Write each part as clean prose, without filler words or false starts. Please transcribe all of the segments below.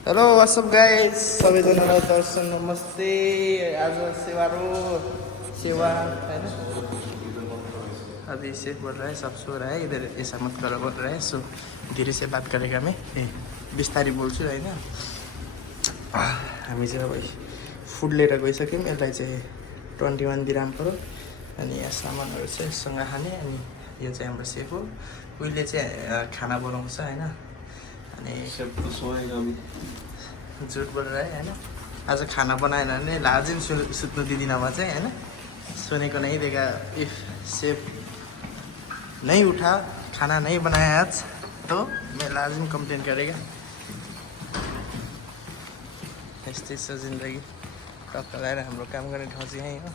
Hello what's up guys सबैजनालाई दर्शन नमस्ते। आज सेवा है ना, अभी शेफ बोल रहा है, सब सो रहा है, इधर ऐसा मत करो बोल रहा है। सो धीरे से बात करेगा, मैं बिस्तारी बोल्छु होइन। हामी चाहिँ अब फुड लिएर गइसक्यौँ। यसलाई चाहिँ 21 दिराम पऱ्यो। अनि यहाँ सामानहरू चाहिँ यससँग खाने। अनि यो चाहिँ हाम्रो सेफ हो, उहिले चाहिँ खाना बनाउँछ होइन। अनि झुट बोल रहा है होइन। आज खाना बनाएन भने लाजिम सुत्नु दिदिनँ म चाहिँ होइन। सुनेको नहीं देखा, इफ सेफ नहीं उठा, खाना नहीं बनाया आज तो मैं लाजिम कंप्लेन करेगा। यस्तै छ जिन्दगी। टक्क लगाएर हाम्रो काम गर्ने ठाउँ चाहिँ यहीँ हो।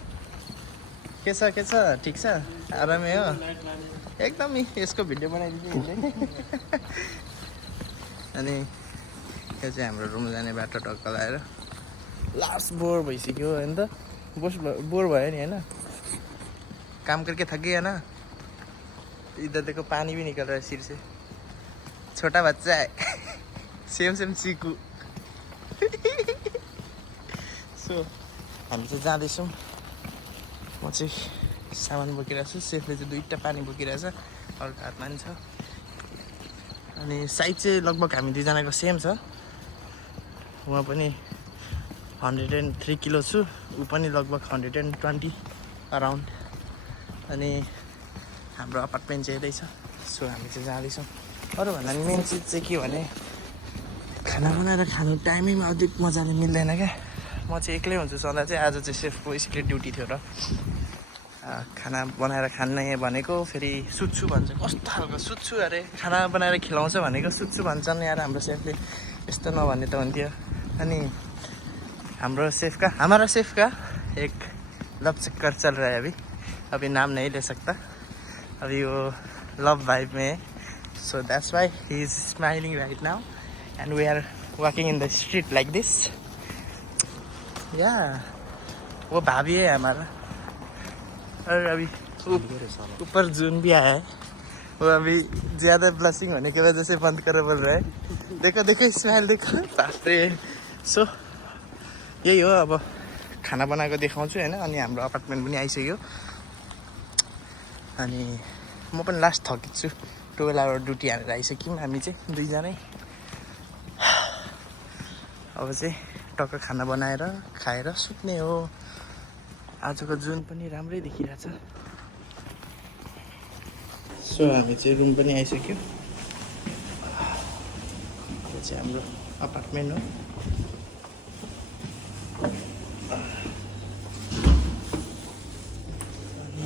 के छ ठिक छ, आरामै हो एकदमै। यसको भिडियो बनाइदिनु। अनि यो चाहिँ हाम्रो रुम जाने बाटो टक्क लगाएर लास्ट बोर भइसक्यो होइन त। बोर भयो नि होइन। काम करके थक गया ना। इधर देखो पानी भी निकल रहा है सिर से। छोटा बच्चा है। सेम चीकू। सो हामी चाहिँ जाँदैछौँ। म चाहिँ सामान बोकिरहेको छु, सेफले चाहिँ 2टा पानी बोकिरहेछ, अर्को हातमा नि छ। अनि साइज चाहिँ लगभग हामी दुईजनाको सेम छ। उहाँ पनि 103 किलो छु, ऊ पनि लगभग 120 अराउन्ड। अनि हाम्रो अपार्टमेन्ट चाहिँ यतै छ। सो हामी चाहिँ जाँदैछौँ। अरूभन्दा मेन चिज चाहिँ के भने खाना बनाएर खानु टाइमैमा अधिक मजाले मिल्दैन क्या। म चाहिँ एक्लै हुन्छु सधैँ चाहिँ। आज चाहिँ सेफको स्प्लिट ड्युटी थियो र खाना बनाएर खाने भनेको फेरि सुत्छु भन्छ। कस्तो खालको सुत्छु अरे, खाना बनाएर खिलाउँछ भनेको सुत्छु भन्छन् यार हाम्रो सेफले। यस्तो नभन्ने त हुन्थ्यो। अनि हमारा सेफ का एक लव चक्कर चल रहा है अभी नाम नहीं ले सकता। अभी वो लव वाइब में है। So that's why he is smiling right now and we are walking in the street like this. या वो भाभी है हमारा। और अभी ऊपर जून भी आया है। वो अभी ज़्यादा ब्लशिंग होने की वजह से बंद कर बोल रहा है। देखो स्माइल देखो, बाप रे। सो यही हो, अब खाना बनाएको देखाउँछु होइन। अनि हाम्रो अपार्टमेन्ट पनि आइसक्यो। अनि म पनि लास्ट थकित छु। 12 आवर ड्युटी हानेर आइसक्यौँ हामी चाहिँ दुईजनै। अब चाहिँ टक्क खाना बनाएर खाएर सुत्ने हो। आजको जुन पनि राम्रै देखिरहेछ। सो हामी चाहिँ रुम पनि आइसक्यो। यो चाहिँ हाम्रो अपार्टमेन्ट हो। अनि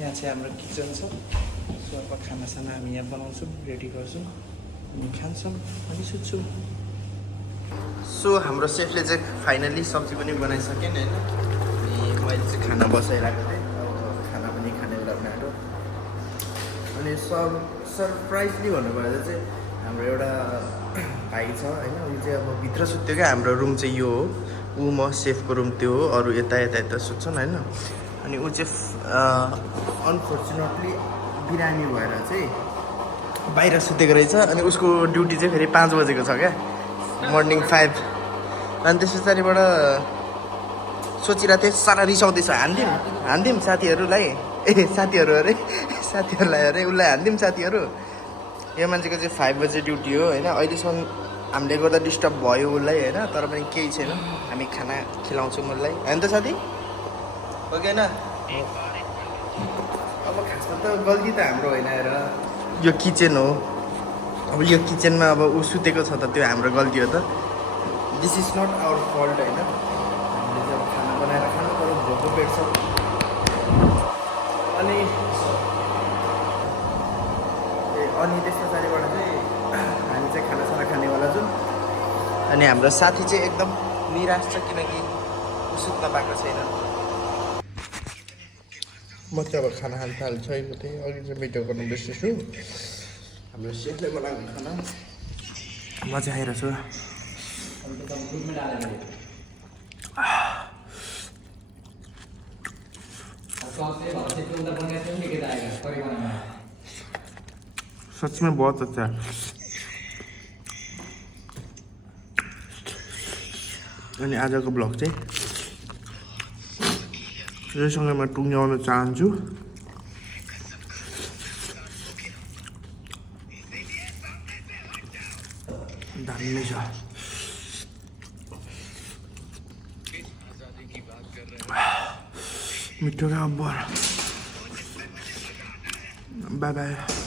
यहाँ चाहिँ हाम्रो किचन छ। सो अब खानासाना हामी यहाँ बनाउँछौँ, रेडी गर्छौँ, अनि खान्छौँ, अनि सुत्छौँ। सो हाम्रो सेफले चाहिँ फाइनली सब्जी पनि बनाइसकेन होइन। अनि मैले चाहिँ खाना बसाइरहेको थिएँ। अब खाना पनि खाने बेला बाटो। अनि सरप्राइजली भन्नुपर्दा चाहिँ हाम्रो एउटा भाइ छ होइन। ऊ चाहिँ अब भित्र सुत्यो क्या। हाम्रो रुम चाहिँ यो हो, ऊ म सेफको रुम त्यो हो, अरू यता सुत्छन् होइन। अनि ऊ चाहिँ अनफर्चुनेटली बिरामी भएर चाहिँ बाहिर सुतेको रहेछ। अनि उसको ड्युटी चाहिँ फेरि 5 बजेको छ क्या, मर्निङ 5। अनि त्यस पछाडिबाट सोचिरहेको थिएँ, सारा रिसाउँदैछ, हान्दिउँ साथीहरूलाई। साथीहरू अरे, साथीहरूलाई अरे, उसलाई हान्दिउँ साथीहरू। यो मान्छेको चाहिँ 5 बजे ड्युटी हो होइन। अहिलेसम्म हामीले गर्दा डिस्टर्ब भयो उसलाई होइन, तर पनि केही छैन, हामी खाना खिलाउँछौँ उसलाई होइन त साथी, हो कि होइन। अब खासमा त गल्ती त हाम्रो होइन हेर, यो किचन हो। अब यो किचनमा अब ऊ सुतेको छ त त्यो हाम्रो गल्ती हो त। This is not our fault होइन। हामीले चाहिँ अब खाना बनाएर खानु पऱ्यो, भोको पेट छ। अनि त्यस पछाडिबाट चाहिँ हामी चाहिँ खानासाना खानेवाला छौँ। अनि हाम्रो साथी चाहिँ एकदम निराश छ, किनकि सुत्न पाएको छैन। म चाहिँ अब खाना खान थालिसकेको थिएँ। अघि चाहिँ भिडियो गर्नु बिर्सेछु। हाम्रो सेफले बनाएको खाना म चाहिँ आइरहेको छु। सच में बहुत अच्छा है। अनि आजको ब्लग चाहिँ यहीसँग म टुङ्ग्याउन चाहन्छु। दामी छ। मिठो र अब्बर। By by.